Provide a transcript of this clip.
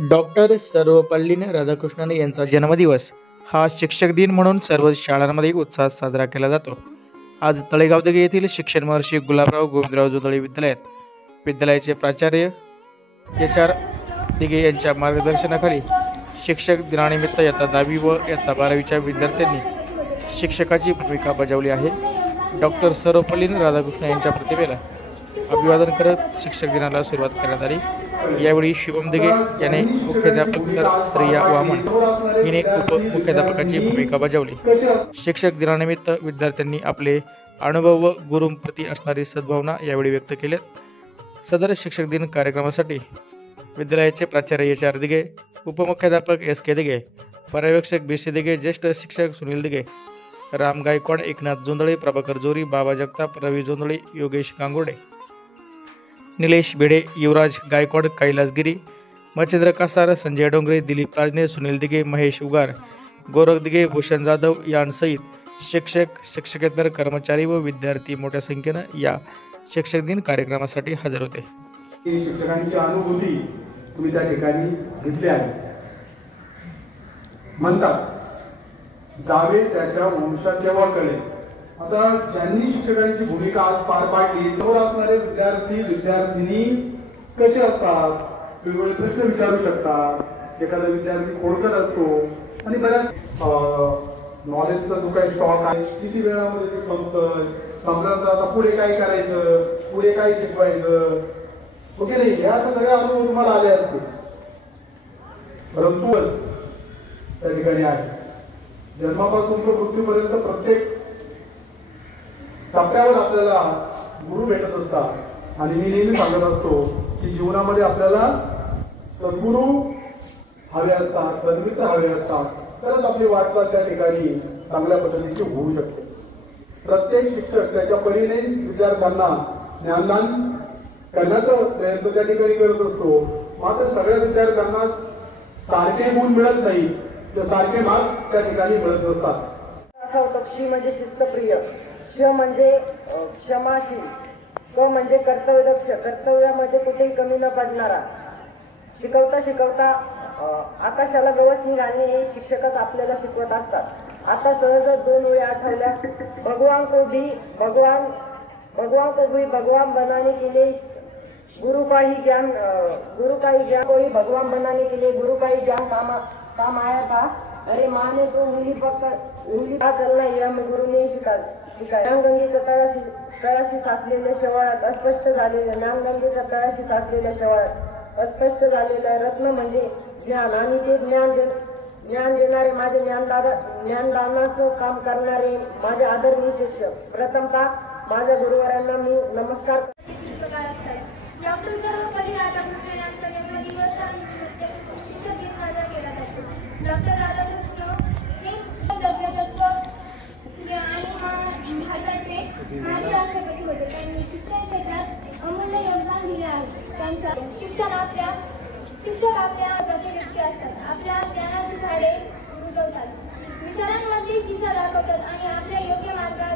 Doctor Sarvepalli Radhakrishnan यांचा जन्मदिवस हा शिक्षक दिन म्हणून सर्व शाळांमध्ये उत्साहात साजरा केला जातो। आज तळेगाव दिघे येथील शिक्षण महर्षी गुलाबराव गोविंदराव जोंधळे विद्यालयाचे प्राचार्य HR दिघे यांच्या मार्गदर्शनाखाली शिक्षक दिनानिमित्त इयत्ता 10वी व इयत्ता 12वीच्या विद्यार्थ्यांनी शिक्षकाची भूमिका बजावली आहे। डॉक्टर सर्वपल्ली राधाकृष्णन यांच्या प्रतिमेला अभिवादन करत शिक्षक दिनाला सुरुवात करण्यात आली। यावेळी शुभम दिघे याने मुख्याध्यापक तर श्रेया वामन हिने उपमुख्याध्यापकाची भूमिका बजावली। शिक्षक दिनानिमित्त विद्यार्थ्यांनी आपले अनुभव व गुरूंप्रती असणारी सद्भावना यावेळी व्यक्त केल्यात। सदर शिक्षक दिन कार्यक्रमासाठी विद्यालयाचे प्राचार्य HR दिघे, उपमुख्याध्यापक SK दिघे, पर्यवेक्षक BC दिघे, ज्येष्ठ शिक्षक सुनील दिघे, राम गायकवाड, एकनाथ जोंधळे, प्रभाकर जोरी, बाबा जगताप, रवी जोंधळे, योगेश गांगुर्डे, निलेश भिडे, युवराज गायकवाड, कैलास गिरी, मच्छिंद्र कासार, संजय डोंगरे, दिलीप ताजने, सुनील दिघे, महेश उगार, गोरख दिघे, भूषण जाधव यांसहित शिक्षक, शिक्षकेतर कर्मचारी व विद्यार्थी मोठ्या संख्येने या शिक्षक दिन कार्यक्रमासाठी हजर होते। शिक्षकांची अनुभूती तुम्ही त्या ठिकाणी घेतली आहे। म्हणतात जावे त्याच्या वंशा केव्हा कळे। आता ज्यांनी शिक्षकांची भूमिका आज पार पाडली त्यावर असणारे विद्यार्थी कसे असतात, वेगवेगळे प्रश्न विचारू शकतात। एखादा विद्यार्थी खोडकर असतो आणि बऱ्याच नॉलेजचा जो काही स्टॉक आहे किती वेळामध्ये ते संपतं, आता पुढे काय करायचं, पुढे काय शिकवायचं, ओके नाही, या सगळ्या अनुभव तुम्हाला आले असते। परंतु त्या ठिकाणी आहे जन्मापासून तो मृत्यूपर्यंत प्रत्येक टप्प्यावर आपल्याला गुरु भेटत असतात। आणि मी नेहमी सांगत असतो की जीवनामध्ये आपल्याला सद्गुरू हवे असतात, सन्मित्र हवे असतात, तरच आपली वाटचाल त्या ठिकाणी चांगल्या पद्धतीची होऊ शकते। प्रत्येक शिक्षक त्याच्या परीने विद्यार्थ्यांना ज्ञानदान करण्याचा प्रयत्न त्या ठिकाणी करत असतो। मात्र सगळ्या विद्यार्थ्यांना सारखे गुण मिळत नाही, तर सारखे मार्क्स त्या ठिकाणी मिळत असतात। क्षी म्हणजे शिस्तप्रिय, क्ष म्हणजे क्षमाशील, क म्हणजे कर्तव्यदक्ष, कर्तव्यामध्ये कुठेही कमी न पडणारा, शिकवता शिकवता आकाशाला गवत निघाले हे शिक्षकच आपल्याला शिकवत असतात। आता सहज 2 वेळा आठवल्या, भगवान को भी भगवान बनाने के लिए गुरु का ही ज्ञान कोई भगवान बनाने के लिए गुरु का ही ज्ञान काम आया था। अरे माँ ने तो उंगली का चलना यह हमें गुरु ने सिखाया। ज्ञानगंगेच्या तळाशी साचलेल्या शेवाळात अस्पष्ट झालेल्या ज्ञानगंगेच्या तळाशी साचलेल्या शेवाळात अस्पष्ट झालेलं रत्न म्हणजे ज्ञान। आणि ते ज्ञान देणारे माझे ज्ञानदानाचं काम करणारे माझे आदरणीय शिक्षक, प्रथमतः माझ्या गुरुवारांना मी नमस्कार। डॉक्टर सर्वपल्ली राधाकृष्णन यांचा जन्मदिवस शिक्षक दिन साजरा केला जातो। डॉक्टर राधाकृष्णन हे दर्जातत्व आणि भारताचे माजी राष्ट्रपती होते। त्यांनी शिक्षण क्षेत्रात अमूल्य योगदान दिले आहे। त्यांच्या शिक्षक आपल्या व्यक्ती असतात, आपल्या ज्ञानाची झाडे रुजवतात, विचारांमध्ये दिशा दाखवतात आणि आपल्या योग्य मार्गात